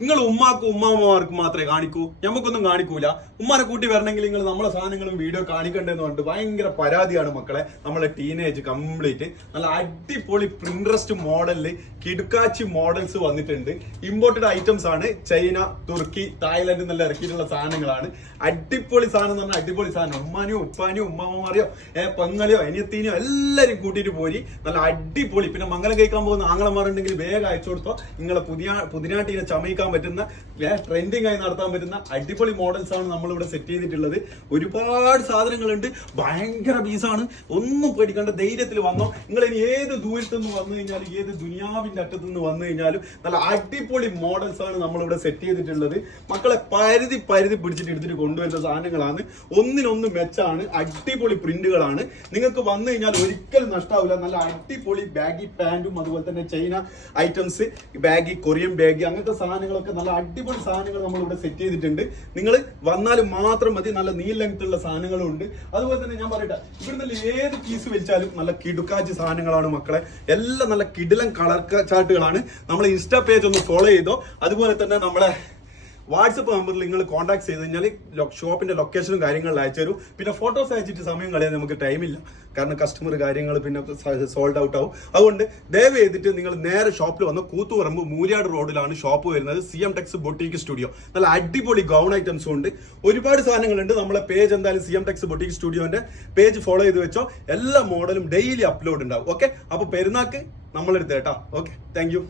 നിങ്ങൾ ഉമ്മാക്കും ഉമ്മാമ്മമാർക്കും മാത്രമേ കാണിക്കൂ, നമുക്കൊന്നും കാണിക്കൂല. ഉമ്മാനെ കൂട്ടി വരണമെങ്കിൽ നിങ്ങൾ നമ്മളെ സാധനങ്ങളും വീഡിയോ കാണിക്കണ്ടെന്ന് പറഞ്ഞിട്ട് ഭയങ്കര പരാതിയാണ് മക്കളെ. നമ്മളെ ടീനേജ് കംപ്ലീറ്റ് നല്ല അടിപൊളി പ്രിൻട്രസ്റ്റ് മോഡലില് കിടുക്കാച്ചി മോഡൽസ് വന്നിട്ടുണ്ട്. ഇമ്പോർട്ടഡ് ഐറ്റംസ് ആണ്. ചൈന, തുർക്കി, തായ്ലൻഡ് നല്ല ഇറക്കിയിട്ടുള്ള സാധനങ്ങളാണ്. അടിപൊളി സാധനം എന്ന് പറഞ്ഞാൽ അടിപൊളി സാധനം. ഉമ്മാനെയോ ഉപ്പാനെയോ ഉമ്മാമ്മമാരെയോ പെങ്ങളെയോ അനിയത്തീനെയോ എല്ലാവരും കൂട്ടിയിട്ട് പോരി. നല്ല അടിപൊളി. പിന്നെ മംഗലം കഴിക്കാൻ പോകുന്ന ആങ്ങളമാരുണ്ടെങ്കിൽ വേഗം അയച്ചു കൊടുത്തോ. നിങ്ങളെ പുതിനാട്ടീനെ ചമയിക്കാൻ പറ്റുന്ന ട്രെൻഡിങ് ആയി നടത്താൻ പറ്റുന്ന അടിപൊളി മോഡൽസ് ആണ് നമ്മളിവിടെ സെറ്റ് ചെയ്തിട്ടുള്ളത്. ഒരുപാട് സാധനങ്ങളുണ്ട്. ഭയങ്കര പീസാണ്. ഒന്നും പേടിക്കേണ്ട, ധൈര്യത്തിൽ വന്നോ. നിങ്ങൾ ഇനി ഏത് ദൂരത്തു നിന്ന് വന്നു കഴിഞ്ഞാലും ഏത് ദുനിയാവിന്റെ അറ്റത്തു നിന്ന് വന്നു കഴിഞ്ഞാലും നല്ല അടിപൊളി മോഡൽസ് ആണ് നമ്മളിവിടെ സെറ്റ് ചെയ്തിട്ടുള്ളത്. മക്കളെ പരുതി പിടിച്ചിട്ട് എടുത്തിട്ട് കൊണ്ടുവരുന്ന സാധനങ്ങളാണ്. ഒന്നിനൊന്ന് മെച്ചാണ്. അടിപൊളി പ്രിന്റുകളാണ്. നിങ്ങൾക്ക് വന്നു കഴിഞ്ഞാൽ ഒരിക്കലും നഷ്ടാവില്ല. നല്ല അടിപൊളി ബാഗി പാന്റും അതുപോലെ തന്നെ China items, baggy, Korean baggy, അങ്ങനത്തെ സാധനങ്ങളൊക്കെ നല്ല അടിപൊളി സാധനങ്ങൾ നമ്മൾ ഇവിടെ സെറ്റ് ചെയ്തിട്ടുണ്ട്. നിങ്ങൾ വന്നാൽ മാത്രം മതി. നല്ല നീൽ ലെങ്ത് ഉള്ള സാധനങ്ങളും ഉണ്ട്. അതുപോലെ തന്നെ ഞാൻ പറയട്ടെ, ഇവിടെ നല്ല ഏത് പീസ് വലിച്ചാലും നല്ല കിടുക്കാച്ചി സാധനങ്ങളാണ് മക്കളെ. എല്ലാം നല്ല കിടിലൻ കളർ ചാർട്ടുകളാണ്. നമ്മളെ ഇൻസ്റ്റാ പേജ് ഒന്ന് ഫോളോ ചെയ്തോ. അതുപോലെ തന്നെ നമ്മളെ വാട്സപ്പ് നമ്പറിൽ നിങ്ങൾ കോൺടാക്ട് ചെയ്ത് കഴിഞ്ഞാൽ ഷോപ്പിന്റെ ലൊക്കേഷനും കാര്യങ്ങളും അയച്ചു തരും. പിന്നെ ഫോട്ടോസ് അയച്ചിട്ട് സമയം കളയാൻ നമുക്ക് ടൈമില്ല. കാരണം കസ്റ്റമർ കാര്യങ്ങൾ പിന്നെ സോൾഡ് ഔട്ട് ആവും. അതുകൊണ്ട് ദയവ് ചെയ്തിട്ട് നിങ്ങൾ നേരെ ഷോപ്പിൽ വന്ന് കൂത്തുപറമ്പ് മൂര്യാട് റോഡിലാണ് ഷോപ്പ് വരുന്നത്. CM Tex boutique studio. നല്ല അടിപൊളി ഗൗൺ ഐറ്റംസും ഉണ്ട്. ഒരുപാട് സാധനങ്ങളുണ്ട്. നമ്മളെ പേജ് എന്തായാലും CM Tex ബൊട്ടീക്ക് സ്റ്റുഡിയോന്റെ പേജ് ഫോളോ ചെയ്ത് വെച്ചോ. എല്ലാ മോഡലും ഡെയിലി അപ്ലോഡ് ഉണ്ടാവും. ഓക്കെ, അപ്പൊ പെരുന്നാക്ക് നമ്മളെടുത്ത് കേട്ടോ. Okay, thank you.